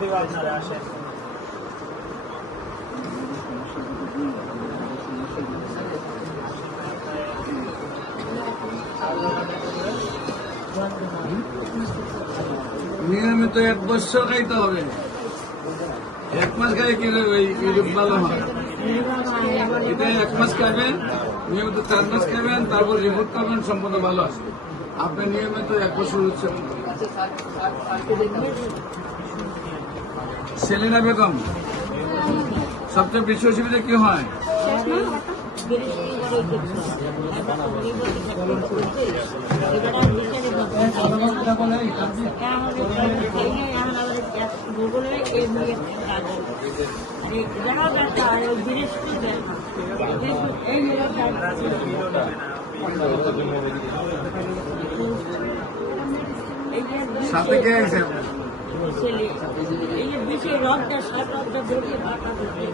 দিব আপনারা আসেন। নিয়মিত 1 বছর খাইতে হবে। 1 মাস খাই কি ভালো হয়। এটা 1 মাস খাবেন, নিয়মিত 4 মাস খাবেন, তারপর রিপোর্ট করবেন, সম্পূর্ণ ভালো আসবে। আপনি নিয়মিত 1 বছর হচ্ছে। সেলিনা বেগম, সবচেয়ে বেশি অসুবিধা কি হয়? সাথে কে আছে? এই বিষয় রক্তটা সাত রক্তটা ধরে বাটা ধরে এই